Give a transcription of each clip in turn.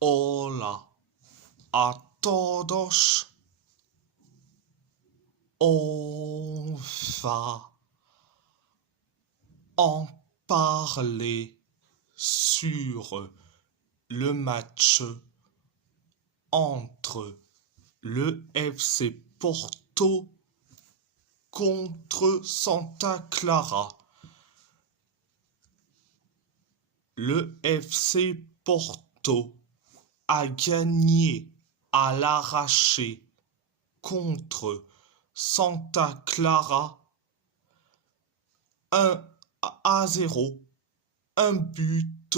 Hola a todos. On va en parler sur le match entre le FC Porto contre Santa Clara. Le FC Porto a gagné à l'arraché contre Santa Clara 1-0, un but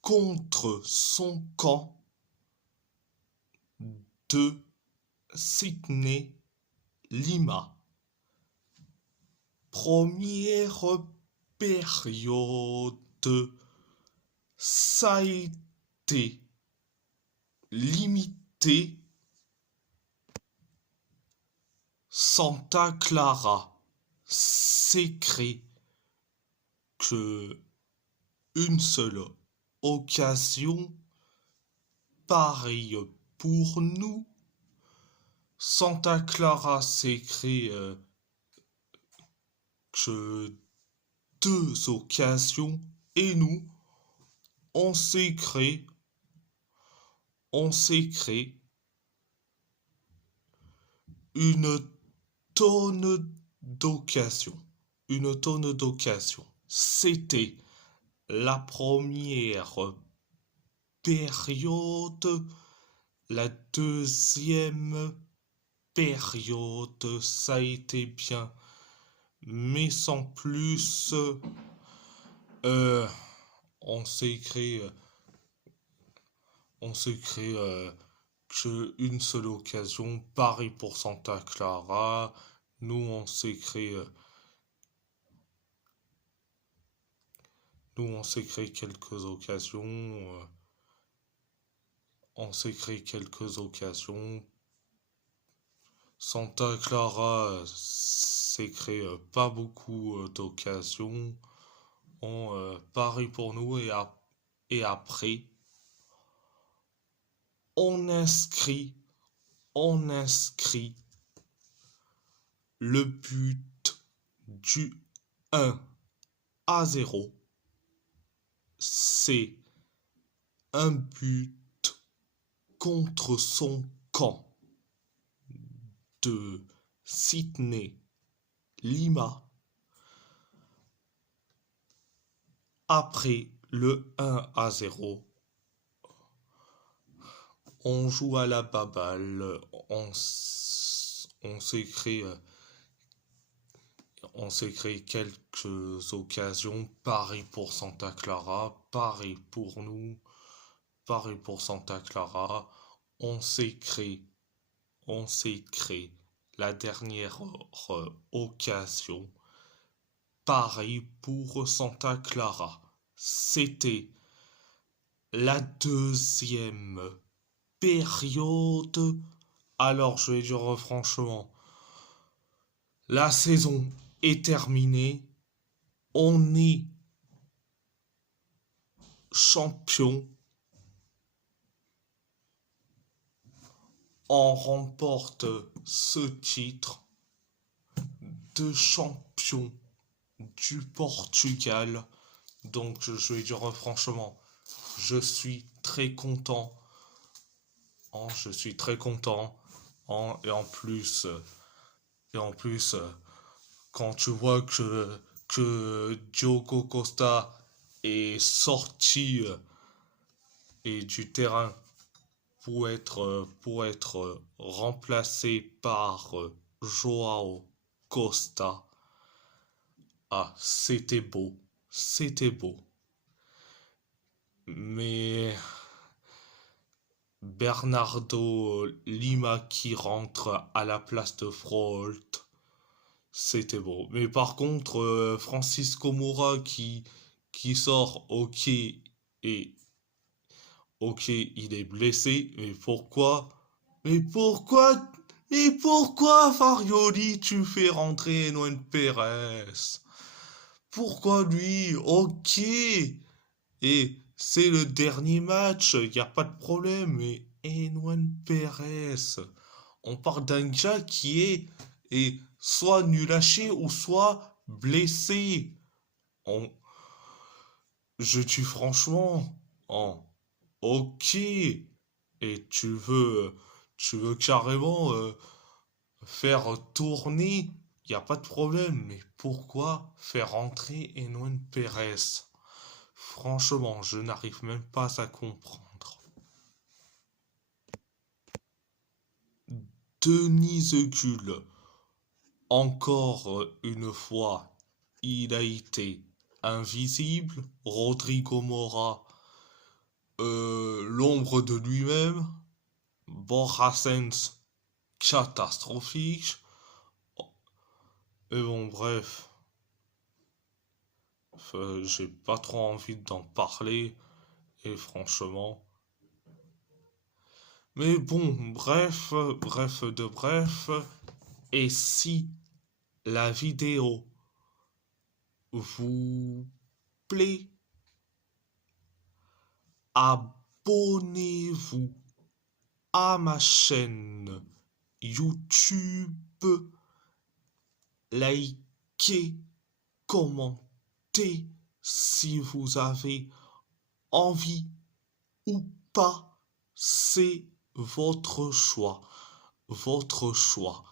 contre son camp de Sydney Lima. Première période, ça a été limité. Santa Clara s'écrit que une seule occasion, pareil pour nous. Santa Clara s'écrit que deux occasions et nous, on s'écrit une tonne d'occasions. Une tonne d'occasions. C'était la première période. La deuxième période, ça a été bien, mais sans plus. On s'écrit que une seule occasion, pareil pour Santa Clara. Nous, on s'écrit quelques occasions. On s'écrit quelques occasions. Santa Clara s'écrit pas beaucoup d'occasions. On parie pour nous et après on inscrit le but du 1-0. C'est un but contre son camp de Sydney Lima. Après le 1-0, on joue à la baballe, on s'écrit quelques occasions, pareil pour Santa Clara, pareil pour nous, pareil pour Santa Clara, on s'écrit la dernière occasion, pareil pour Santa Clara. C'était la deuxième période. Alors je vais dire franchement, la saison est terminée. On est champion. On remporte ce titre de champion du Portugal. Donc je vais dire franchement, je suis très content. Je suis très content. Et en plus, quand tu vois que Diogo Costa est sorti et du terrain pour être remplacé par Joao Costa, c'était beau, mais Bernardo Lima qui rentre à la place de Froholt, c'était beau. Mais par contre, Francisco Moura qui sort, ok, il est blessé, mais pourquoi? Mais pourquoi, Farioli, tu fais rentrer Enouen Pérez? Pourquoi lui? Ok. Et c'est le dernier match, il n'y a pas de problème. Mais Enwan Perez, on parle d'un gars qui est soit nul à chier ou soit blessé. On, je dis franchement, oh, ok. Et tu veux carrément faire tourner, il n'y a pas de problème. Mais pourquoi faire entrer Enwan Perez? Franchement, je n'arrive même pas à comprendre. Denis Egull, encore une fois, il a été invisible. Rodrigo Mora, l'ombre de lui-même. Borrasens, catastrophique. Et bon, bref, j'ai pas trop envie d'en parler. Et franchement. Mais bon, bref de bref. Et si la vidéo vous plaît, abonnez-vous à ma chaîne YouTube, likez, commentez si vous avez envie ou pas, c'est votre choix, votre choix.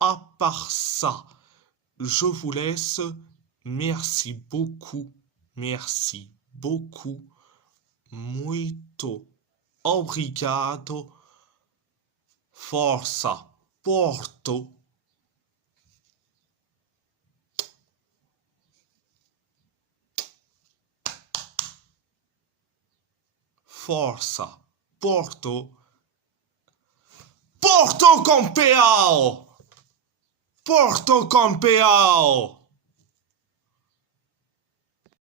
À part ça, je vous laisse. Merci beaucoup, merci beaucoup. Muito obrigado. Forza Porto. Forza Porto. Porto Campeão! Porto Campeão!